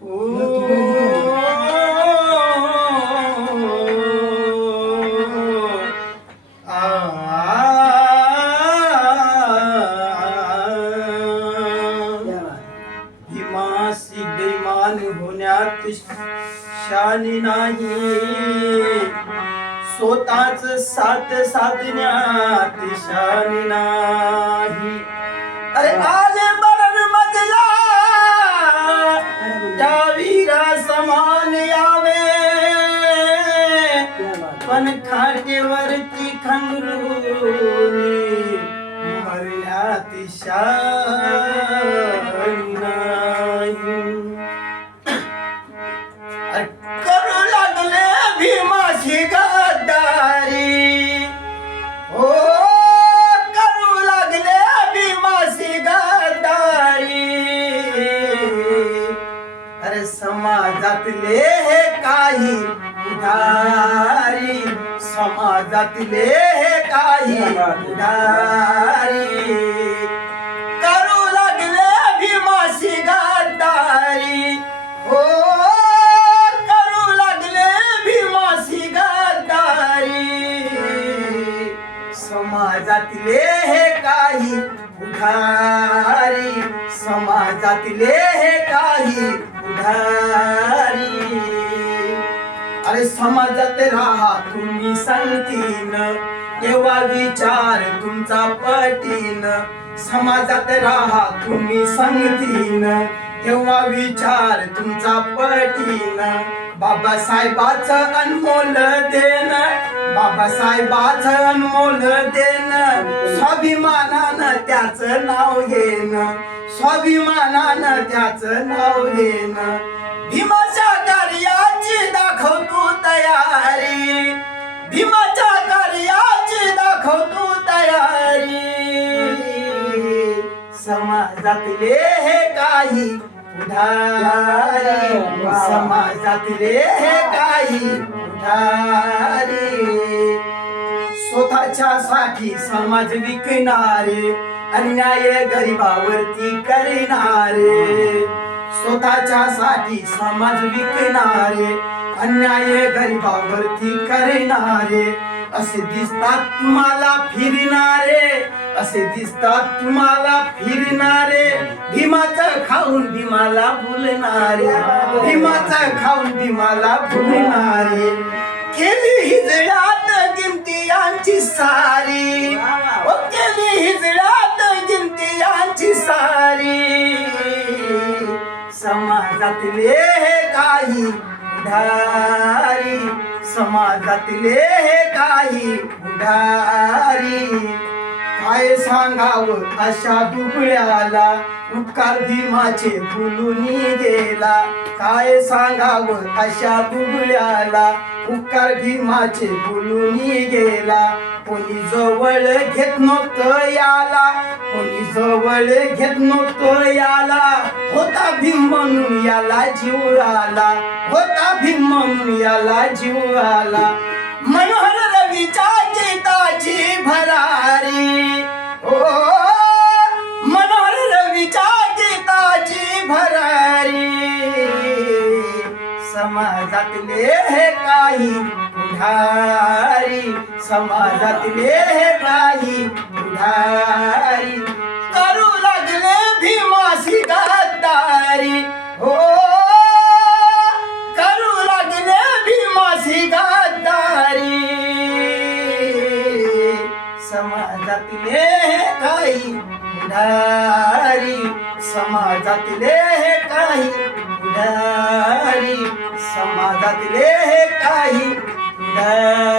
भीमासी बेईमान होण्यात शानी नाही, स्वतःच साथ साधण्यात शानी नाही. अरे आले मरण मजला त्या वीरा समान यावे, पण खाटेवरती खंगरून मरण्यात शानी नाही. करू लागले भीमाशी गद्दारी, हो करू लागले भीमाशी गद्दारी. अरे समाजातले हे काही पुढारी, समाजातले हे काही पुढारी करू लागले भीमाशी गद्दारी, हो करू लागले भीमाशी गद्दारी. समाजातले हे काही पुढारी, समाजातले हे काही पुढारी. अरे समाजात राहा तुम्ही संगतीन, तेव्हा विचार तुमचा पटीन. समाजात राहा तुम्ही संगतीन, तेव्हा विचार तुमचा पटीन. बाबासाहेबाचं अनमोल देण, बाबासाहेबाचं अनमोल देण. स्वाभिमानानं त्याचं नाव घेण, स्वाभिमानानं त्याचं नाव घेण. भीमाच्या कार्याची दाखव तू तयारी, भीमाच्या कार्याची दाखव तू तयारी. समाजातले हे काही पुढारी, समाजातले हे काही पुढारी. स्वतःच्या साठी समाज विकणारे, अन्याय गरिबावरती करणारे. स्वतःच्या साठी समाज विकणारे, अन्याय गरिबावरती करणारे. असे दिसतात तुम्हाला फिरणारे, असे दिसतात तुम्हाला फिरणारे. भीमाचं खाऊन भीमाला भुलणारे, भीमाचं खाऊन भीमाला भुलणारे. केली हिजड्यात गिनती यांची सारी, ओ केली हिजड्यात गिनती यांची सारी. समाजातले हे काही पुढारी, समाजातले हे काही पुढारी. काय सांगावं अशा दुबळ्याला, उपकार भीमाचे भुलून गेला. काय सांगावं अशा दुबळ्याला, उपकार भीमाचे भुलून गेला. कोणी जवळ घेत नव्हतं याला, कोणी जवळ घेत नव्हतं याला. होता भीम म्हणून याला जीव आला, होता भीम म्हणून याला जीव आला. मनोहर रवीच्या गीताची भरारी, ओ मनोहर रवीच्या गीताची भरारी. समाजातले हे काही पुढारी, समाजातले हे काही पुढारी करू लागले भीमाशी गद्दारी, हो करू लागले भीमाशी गद्दारी. समाजातले हे काही पुढारी, समाजातले हे काही पुढारी, समाजातले हे काही पुढारी.